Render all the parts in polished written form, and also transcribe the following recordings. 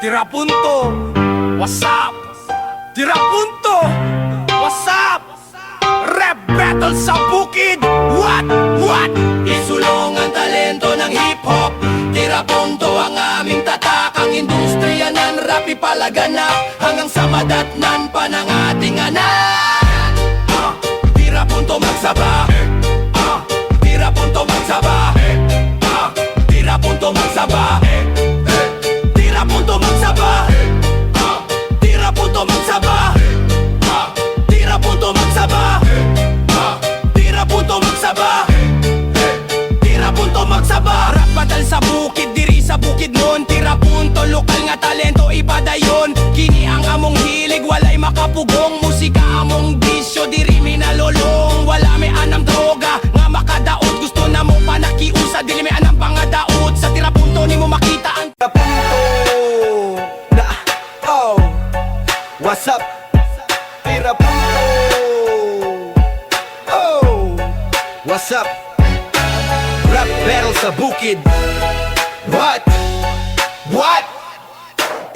Tira punto, what's up? Tira punto, what's up? Rap battle sa bukid, what? Isulong ang talento ng hip-hop. Tira punto ang aming tatak. Ang industriya ng rap ipalaganap hanggang sa madatnan pa ng ating anak. Tira punto magsaba, tira punto magsaba, tira punto magsaba, tira punto magsaba, tira punto magsaba, tira punto magsaba, tira punto magsaba, tira punto magsaba. Rap battle sa bukid, diri sa bukid nun. Tira punto, lokal nga talento, ipadayon. Kini ang among hilig, walay makapugong. Musika among bisyo, diri minalolong. Wala may anam droga, nga makadaot. Gusto na mo pa nakiusa, dili may anam pangadaot. Sa tira punto, ni mo makita ang tira punto na, oh, what's up? Tira punto, oh, what's up? Rap battle sa bukid, what?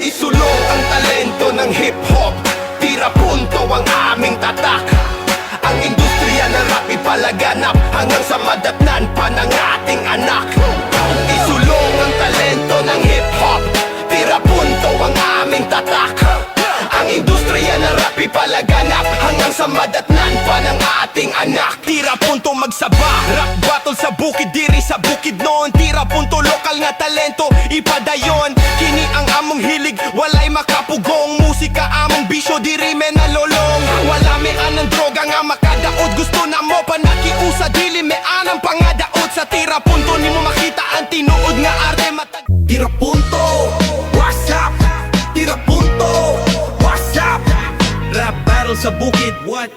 Isulong ang talento ng hip-hop. Tira punto ang aming tatak. Ang industriya ng rap ipalaganap hanggang sa madatnan pa ng ating anak. Isulong ang talento ng hip-hop. Tira punto ang aming tatak. Ang industriya ng rap ipalaganap hanggang sa madatnan pa ng ating anak. Tira punto magsaba, rap battle sa bukid, diri sa bukid noon. Tira punto, lokal nga talento, ipadayon. Kini ang among hilig, walay makapugong. Musika among bisyo, diri me nalolong. Wala me anang droga nga makadaot. Gusto na mo pa nakiusa, dili me anang pangadaot. Sa tira punto, ni mo makita ang tinuod nga arte matag. Tira punto, what's up? Tira punto, what's up? Rap battle sa bukid, what?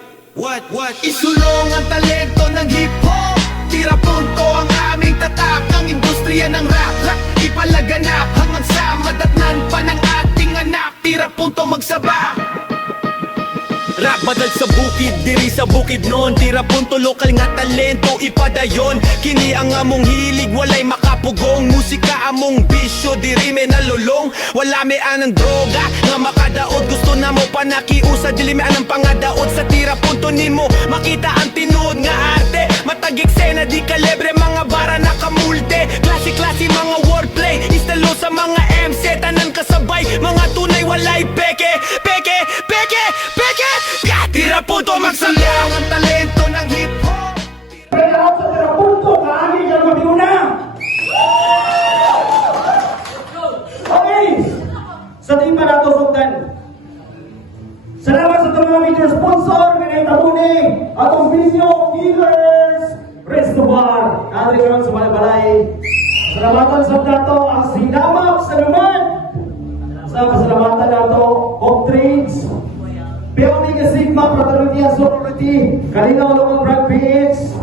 Isulong ang talento ng hip-hop. Tira punto ang aming tatak. Ang industriya ng rap ipalaganap hanggang sa madatnan pa ng ating anak. Tira punto magsaba. Rap battle sa bukid, diri sa bukid noon. Tira punto, lokal nga talento, ipadayon. Kini ang among hilig, walay makapugong. Musika among bisyo, diri me nalulong. Wala me anang droga, nga makadaot. Gusto na mo pa nakiusa, dili me anang pangadaot. Sa tira punto nimo, makita ang tinuod nga arte. Matagik sena, di kalebre, mga bara nakamulte. Klase-klase mga wordplay, istalo sa mga MC. Tanan kasabay, mga tunay, walay peke. Tira punto magsalang ang talento ng hip-hop. Kaya sa tira punto, kaagi ka mag-iuna. Okay, sa team pa nato sugdan. Salamat sa mga major sponsor na naitabuni atong video Killers Restobar. Nandito karon sa Balay. Salamatan sa dato ang Sinamax sa naman. Sa pasalamatan nato Home Trades, Piomiga Sigma, Fraternity and Sorority, Kalinaw Local Brand PH,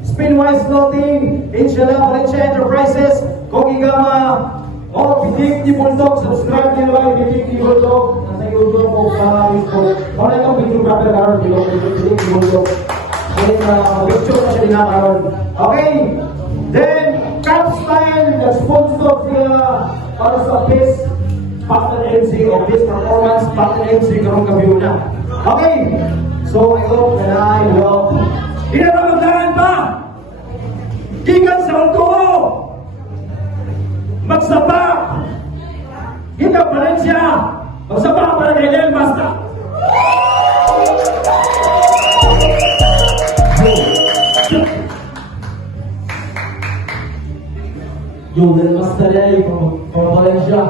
Spinwise Clothing, Inshallah Valencia Enterprises, Kogi Gama, o Bidik ni Bulldog, subscribe nyo lang Bidik ni Bulldog, nasa YouTube o sa Facebook. Wala itong videographer karon, Bidik ni Bulldog. Then, picture na siya din karon. Okay, then, Cap Style, nag-sponsor siya para sa best partner MC o best performance partner MC karong gabi na. Okay, so I hope that I will pinapagandaan pa gikan sa Alcoa magsapa kita Valencia magsapa para kay Lel Basta. Yung Lel Basta Lel from Valencia.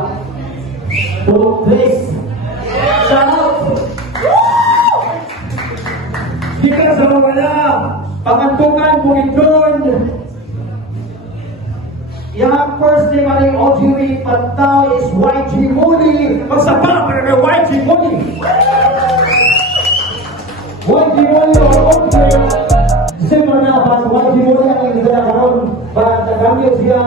Tulog please. Shout out. Di ka sa mga na pangantungan Bukidnon. Yung first name aling OGV Pantao is YG Moody. Magsapa para kay YG Moody. YG Moody o OGV. Siyempre na ba sa YG Moody ang nagdala karon. But nagamit siya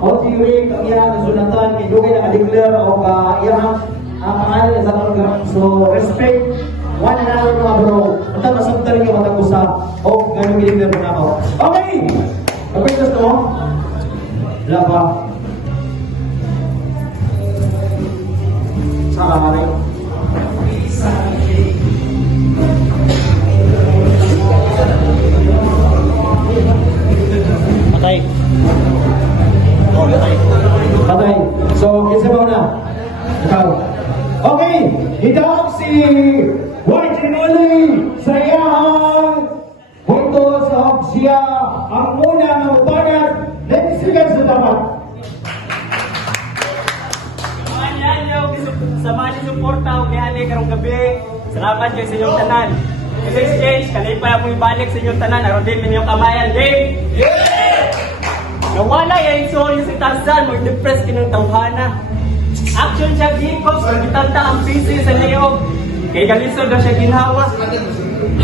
OGV ang iyang nasunatan. Kaya naka-declare o iyang pangalan sa karon. So respect one another mga bro. At masabtan niyo matag-usap. O ganun giling na ako. Okay! Kapag mo? Wala ba? Salamat. Patay. Oh, patay. Patay. So, kinsa ba na? Ikaw. Okay, hitawag si White Uli sa iyang punto sa siya ang una ng utangan. Let's see sa dapat. Samahan niyo, samahan niyo suporta o kayali karong gabi. Salamat kayo sa inyong tanan. Kasi exchange, kalipay mo ibalik sa inyong tanan. Aron din ninyong kamayan, game! Nawala yung sorry si Tarzan, mag-depress kinang tawhana. Action siya gikos, kitanta ang PC sa liog. Kay galisod na siya ginhawa.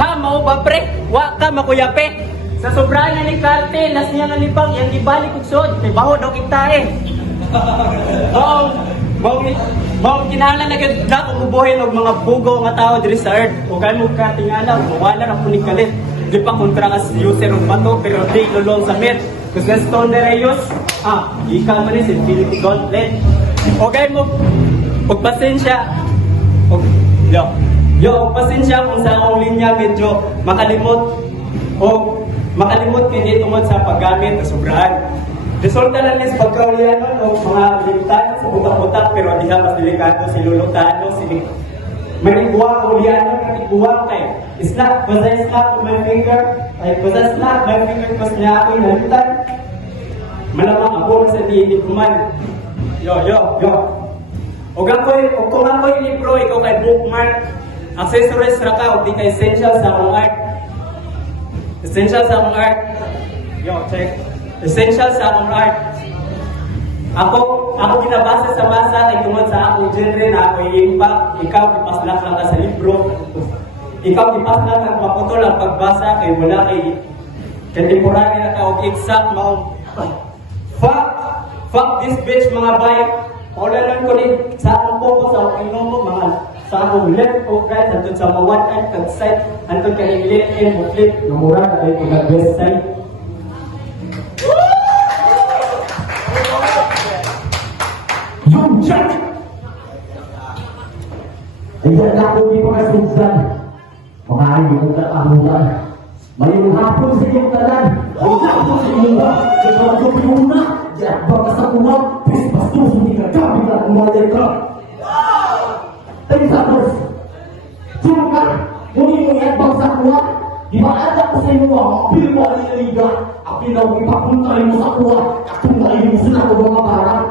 Ha, mau ba pre? Wa ka makuyape. Sa sobrang niya ni Karte, las niya nga libang, yung ibalik kong sod. May baho daw kita eh. Mao kinahanglan na gid na umubuhin og mga bugo nga tao diri sa earth. Ug mo ka tingala, mawala ra punig kalit. Di pa kontra ka sa user og bato pero di lulong sa met. Kasi sa stone na rayos, ikaw man si Infinity Gauntlet. Okay mo, og pasensya. Og pasensya kung sa akong linya medyo makalimot. O makalimot kindi tungod sa paggamit na sobrahan. Resulta lang is pagkaulianon o mga limitahan sa butak-butak pero diha mas delikado si lulutano, si manigwa o lianon ng tigbuwang kay snap, because I snap with my finger, because I snap my finger because niya ako'y nalitan. Malamang ako sa dinig kuman. Yo. O kung ako'y libro, ikaw kay bookmark, accessories ra ka o di ka essential sa akong art. Essential sa akong art. Yo, check. Essential sa akong art. Ako ginabasa sa masa kay tungod sa akong genre na ako'y impact. Ikaw ipaslak lang ka sa libro. Ikaw ipaslak ang maputol ang pagbasa kay wala kay contemporary na ka og exact mao. Fuck this bitch mga bay. Paulalan ko rin sa akong focus sa akong inomo mga sa akong left o right antod sa mga one end kag side antod kay left end o flip na mura kay kag west side. Yung chat! Ayan na po yung mga sunsan. Mga ayong katahulan. Mayroong hapon sa iyong talan. Mayroong hapon sa iyong ba. Ikaw ko pinuna. Diyan ba ka sa kuwag? Pis bastos, hindi ka kapit at umalay ka. Tayo sa bros. Sino ka? Muli mo yan bang sa kuwag? Ibaada ko sa iyo ang pilmo ang liga. Ang pinaw ipapuntay mo sa kuwag. Katunay mo sila ko mga parang.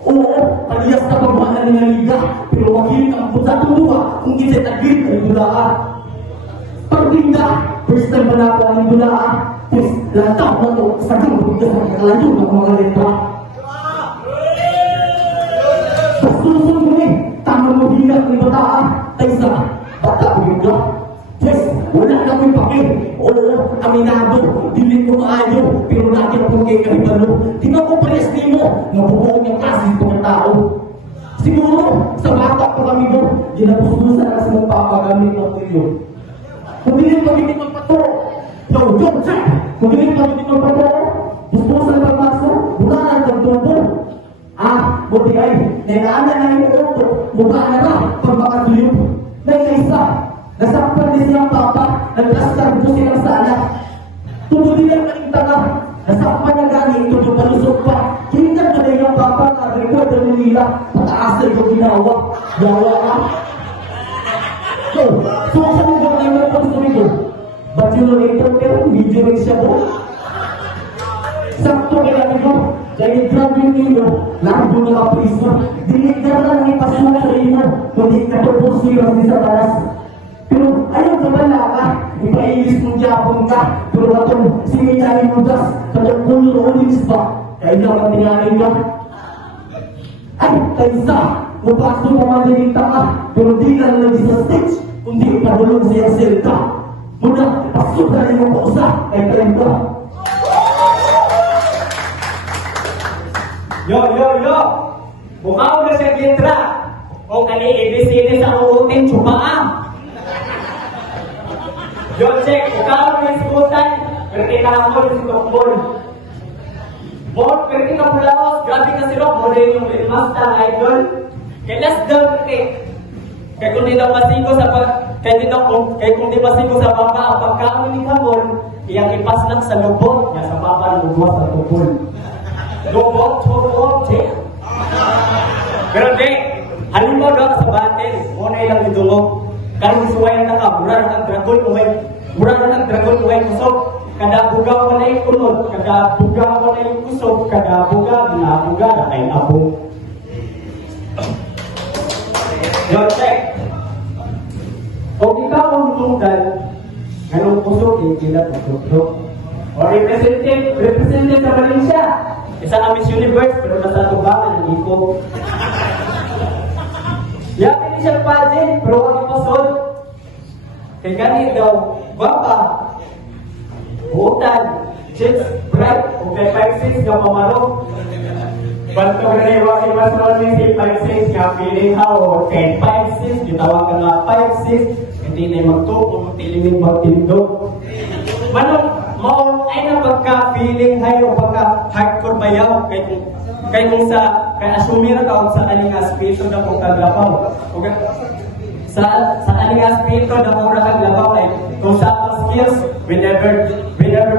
Oo, paliyas na pagmana ng liga, pero wakil ang puta tuwa kung isa'y taglit ay dulaan. Pagtinda, first time pa na ako ang dulaan, pues lantaw na to sa gawin sa kakalayo ng mga letra. Sa susunod mo tama mo hinat ng bataan, tayo sa bata bigla. Yes, wala na ko'y pakil. Oo, aminado, dili ko maayo, pero lagi na kong kay kahibalo. Tingnan ko parehas din mo, nabubuong yung kasi ito ng tao. Siguro, sa bata pa kami mo, ginapususan kasi magpapagamit ng tuyo. Kung dili pagiging magpato, yo, check! Kung dili pagiging magpato, busbusan ng pagmaso, bulaan ng tubo. Buti ay, nainaanan na yung uto, mukha na na, pag makatuyo. Nainaysa, nasakpan din silang papa, naglastar po silang sana. Tudo nilang kaling tanga, nasakpan na gani, tudo palusok pa. Kinitag na nilang papa, na-record na nila, pataas na ito ginawa. Yawa ka. So sa mga na yung pagsumigo, bachelor pero video rin siya po. Sakto kaya nito, dahil grab yung nilo, largo na kapriso. Dinig na lang ipasuna sa ino, kundi katapos nila sa talas. Pero ayaw ka ba ka? Ipailis mong Japon ka. Pero katong simitari mo gas. Katong kulo ulis ba? Kaya naman tinganin ka. Ay, kaysa. Mapaso pa madilinta ka. Pero di ka lang sa stage. Kundi ipadulog sa iyang selta. Muna, paso ka rin yung pausa. Ay, kalim ka. Yo! Bukaw na siya gintra. O kani ibisini sa uuting tsupaang. Yo, check. Bukaw na yung sikutan. Pertinamon yung tukbol. Bot, pertinamulaos. Grabe ka si Rock. Model yung Mustang Idol. Kay last down kay kung di daw masigo sa kung di masigo sa baba ang pagkaon ni Kamon, iyang ipaslak sa lubot nga sa baba ng buwas sa tubol. Lubot, che. Pero di, halimbawa daw sa batin, muna ilang idungog. Karong suwayan na ka, mura ng dragon uway kusog. Kada buga mo na ikunod, kada buga mo na ikusog, kada buga, binabuga na kay abong. Yo, check. Kung ikaw ang tunggal, ganong kusog, ikilat ang kusog. O representative sa Valencia. Isa na Miss Universe, pero nasa tubangan ng iko. Yakin siya pageant, pero ang ipasod. Kaya ganit daw, guwapa, buutan, chicks, bright, o kay 5'6 nga pamaro. Ba't ko rin iwag mas ronning si 5'6 nga feeling how, o kay 5'6, gitawag ka nga 5'6, hindi na magtupo, magtilingin magtindog. Manong, ay na pagka-feeling hay o pagka-hardcore bayaw, kay kung assuming na taon sa aling aspito na kung kaglabaw. Sa aling aspito na kung kaglabaw ay kung sa skills, we never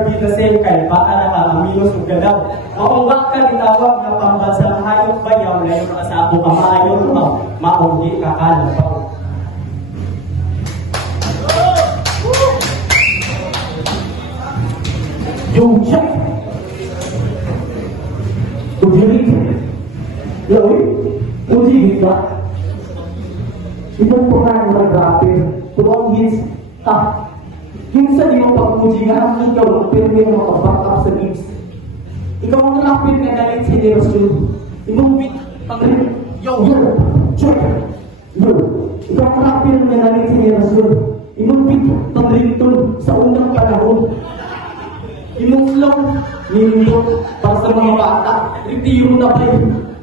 be the same kay baka na kamilos o galaw. Kung baka gitawag na pambansang hayop bayaw, layo na sa ako kamayo mo, maungi ka kalabaw. Yung check. Ujirit. Lawi. Ujirit ka. Ibang pagkain mo nag-rapid. Tuwang hits. Yung sa di mo pag-uji nga, ikaw ang pirmi na makaback up sa gigs. Ikaw ang rapid na galit sa henerasyon. Ibang beat. Yo. Check. Yo. Ikaw ang rapid na galit sa henerasyon. Ibang beat. Pang-ringtone sa unang panahon. Imong lang, nindot, para sa mga bata, retiro na ba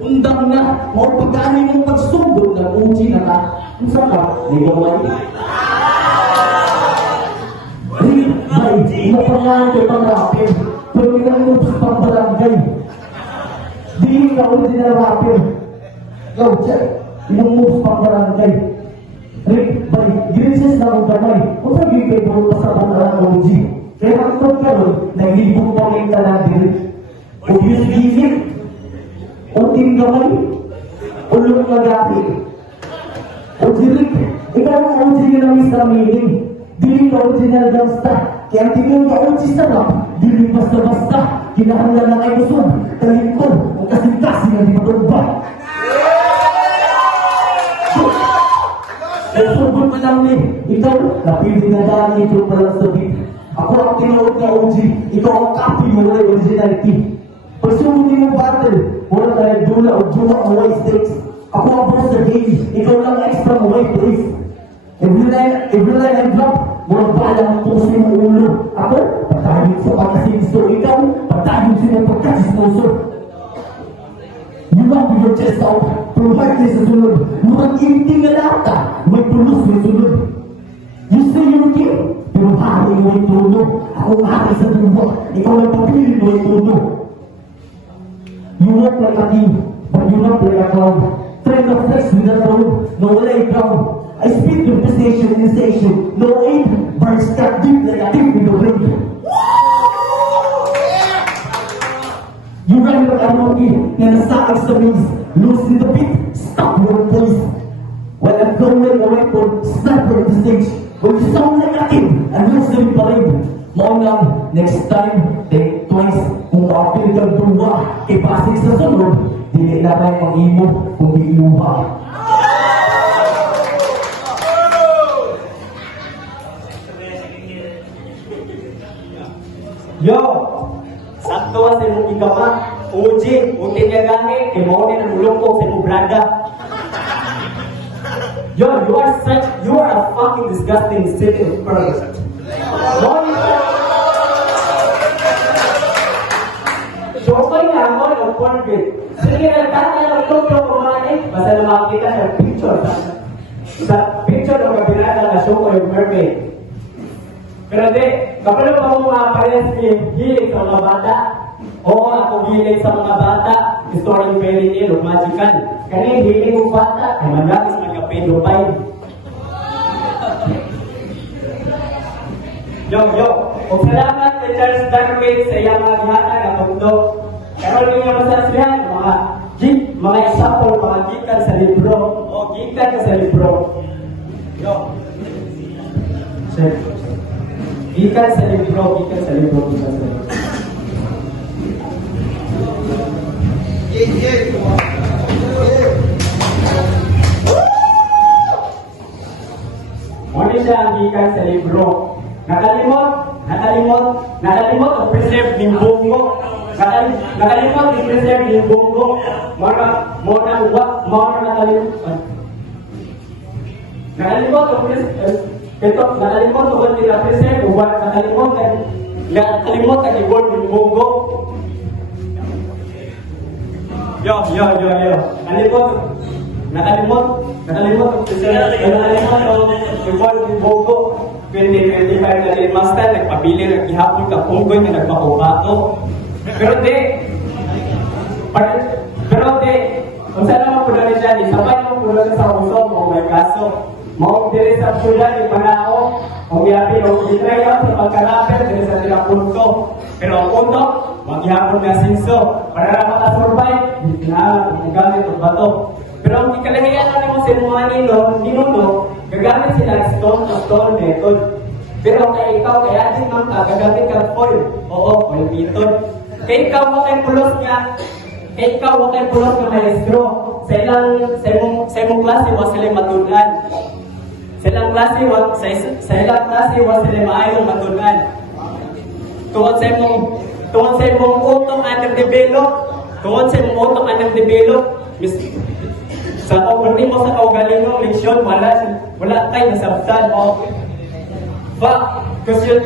undang na, o pagkaani mong pagsundot ng uji na ka, kung saan ka, ligaway. Bay, inapangalan ko itong rapper, pero minanong sa pang-barangay. Di ka original rapper. Go, check, inong pang-barangay. Rick, bay, girisis na akong gamay, kung saan yung kayo pa sa pang-barangay uji. Kaya ang pagkaroon, naglibong pa rin ka na din. O yung gimmick, o tinggamay, o lumagati. O dirik, ikaw ang original na Mr. Meaning. Dili ka original gangsta. Kaya tingin ka original sa rap, dili basta-basta. Kinahanglan na kayo busog, talingkod, o kasing-kasing na di matumba. Nasugod pa lang ni, ikaw, napili na daan ito pa lang sa beat. Ako ang tinuod na OG, ikaw ang copy mo na originality. Pagsumunod mo battle, wala ka nagdula o dula o white stakes. Ako ang boss sa game, ikaw lang extra mo white place. Every line I drop, walang balang puso mo ulo. Ako, patahid sa pagkasinso. Ikaw, patahid sa pagkasinso. You want your chest out, pero fight sa sunod. Murang iting na lata, may tulus may sunod. You say you're king, pero hari mo ay tulog. Ako ang hari sa tubo. Ikaw ang papilin mo ay tulog. You walk like a king, but you not like a clown. Trend of flex with a throne, no lay down. I speak to the station in station. No aid, birds cut deep like a deep in the wind. You run like a monkey, and the stomach stomachs. Losing the beat, stop your voice. When I'm going like a weapon, sniper at the stage. When you sound like a king, and lose the parade. Monang, next time, think twice. Kung kapil kang duwa, ipasig sa sunod. Dili na tayo mag-imo kung iluha. Yo! Sakto sa imong igama, uji, uti niya gani, kay mo ni namulungkog sa imong branda. Yo, you are a fucking disgusting city of pearls. So, okay nga ako ng portrait. Sige na, kaya nagtuturo ko mga basta na makikita sa picture. Sa picture ng kabinada na show ko yung mermaid. Pero di, kapag pa mo mga parents hilig sa mga bata, oo, ako hilig sa mga bata, story fairy tale o magical. Kani hindi mo bata, ay madalas magka-pedophile. Yo. O salamat kay Charles Darwin sa iyang mga bihata na pagdo. Karon ninyo masasabihan, mga example, mga gikan sa libro. O gikan ka sa libro. Yo. Sir. Gikan sa libro. Muna siya ang gikan sa libro. Nakalimot ang preserve ng bungo. Nakalimot ang preserve ng bungo. Nakalimot ang preserve. Nakalimot ang preserve. Nakalimot ang ibon ng bungo. Yo. Nakalimot ang preserve. Nakalimot ang ibon ng bungo. 2025 na rin master, nagpabili, naghihapon ka punggoy na nagpakubato. Pero kung saan naman po namin siya, isabay naman po namin sa usok kung may kaso. Maong dire sa syudad, ipanao, umiyapi o itry lang sa pagkalapit, dire sa tinapunto. Pero ang punto, maghihapon na sinso. Para na makasurvive, gagamit ang bato. Pero ang ikalahiyan natin mo sa mga ninuno, gagamit sila stone method. Pero kaya ikaw, kaya din man ka, gagamit ka foil. Oo, foil method. Kaya ikaw wakay pulos nga maestro. Sa imong klase, wa sila matunan. Sa ilang klase, wa sila maayong matunan. Tungod sa imong utong underdevelop, sa pagpunti mo sa kaugalingong leksyon, wala tayo nasabtan o because you're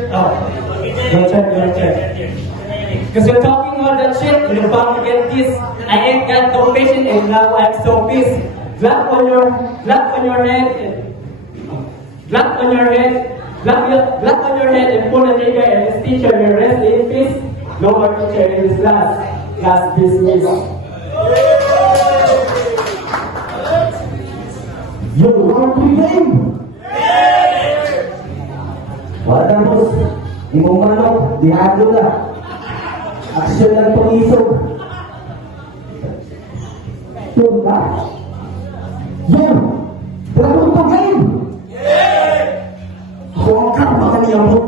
talking all that shit, you're bound to get this. I ain't got no patience and now I'm so pissed. Black on your head and pull a nigga and this teacher will rest in peace. No more teacher in this class dismissed. Yo, round 3 game! Wala boss, di mo manok, dihado na. Aksyon lang itong isog. Yun na. Yo, round 2 game! Kung ka baka niyamot,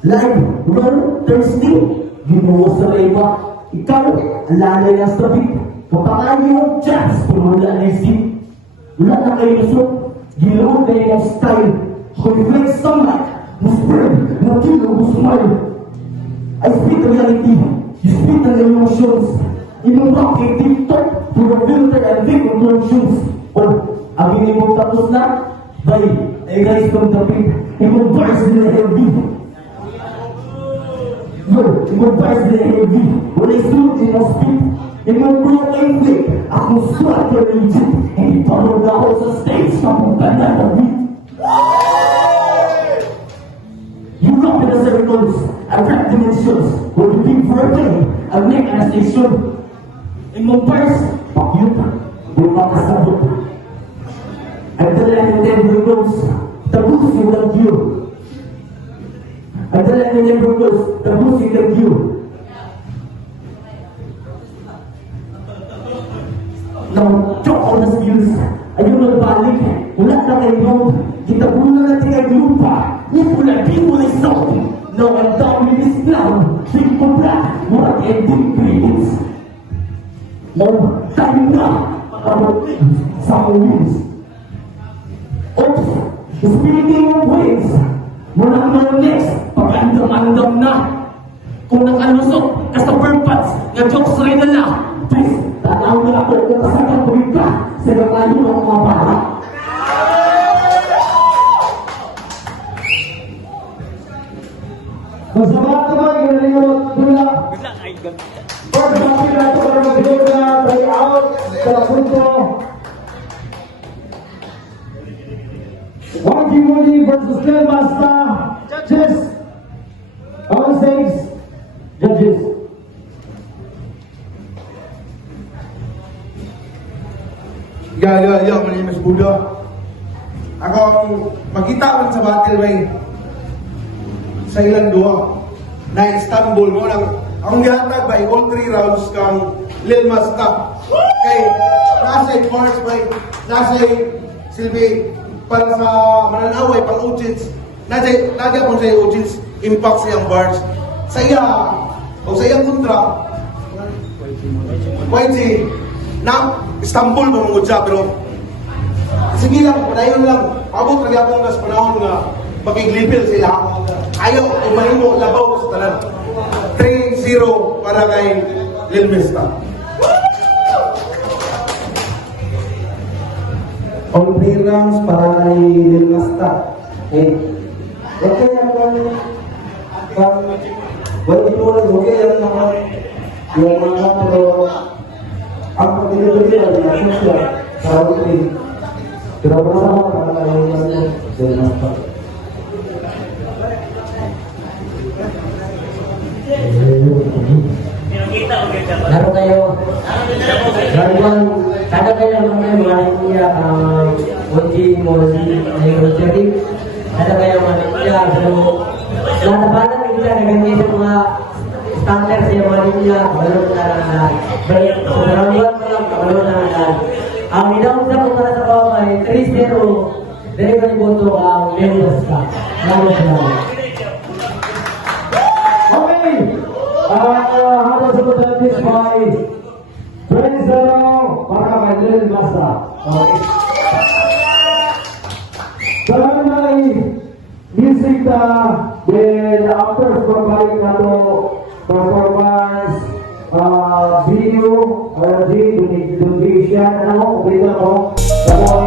live, run, thirsty, ginuwa sa iba. Ikaw, alalay na sa beat. Kapakain yung chance, kung wala na isip. Wala na kayo lusok, ginawa na yung style. Reflect sunlight, must burn, no kilo, must smile. I speak reality, you speak the emotions. Imong rocket, TikTok, puro filter and big conclusions. Aminin mo tapos na, bay, guys from the pit, imong bars nila heavy. Imong bars nila heavy, wala isunod imong speed. Imong broken flick, akong swagger legit. Hindi parang ako sa stage, papunta na na beat. You rock in the circles, I rap dimensions. We're looking for a play, I make an station. Imong bars, pakyut, di makasabot. Ang dala ng never goes, tabus yung lagyo. Ang dala ng never goes, tabus yung lagyo. Now, joke on the skills. Ayun ang balik. Wala na kayo. Kita muna natin ang lupa. Wala people is sound. Now I'm down with this clown. Big for black. What ending greens. Now, time na. Sa wings. Oops. Speaking of wings. Muna naman next. Pag-andam-andam na. Kung nakalusok ka sa purpose, na-jokes rin na lang. Please, tataw na ako kung kasagad ko ka sa gagayo ng mga bata. Masama naman, gano'n yung dula. First, sabi na ito para mag-video na try out sa punto. Wagi Muli versus Kel Basta. Judges. On stage. Judges. Yeah, my name is Buddha. Ako ang makita man sa battle may sa ilang duwa na Istanbul mo lang ang gihatag by all 3 rounds kang Lil Masta. Kay nasa bars by nasa silbi para sa mananaway pang Uchits. Nasa kung sa Uchits impact sa iyang bars. Sa iya o sa iyang kontra YG na Istanbul ba mong siya pero sige lang, padayon lang abot lagi akong mas panahon nga makiglipil sila ayaw, umahin mo, labaw ko sa tanan 3-0 para kay Lil Mista. On 3 rounds para kay Lil Masta. Okay yan naman. Yung mga pero ang pagdilipili ay nasin siya sa round 3. Pero masama para kay Lil Masta. Laro kayo. Laruan. Kada kayo mga niya Oji, Mozi, Rogerik. Kada kayo mga niya. Pero natapanan kita dengan sa mga standard sa mga niya. Balon na break. So laruan pa lang. Balon na ang inaunsa ko para sa bawah ay 3-0. Dahil ko iboto ang members ka. Lalo sa Okay. Habang sa this by 20 para kay Lil Masta. Okay. Salamat kay music na then after pagkabalik na to performance video, donation, ano, kumplito na po.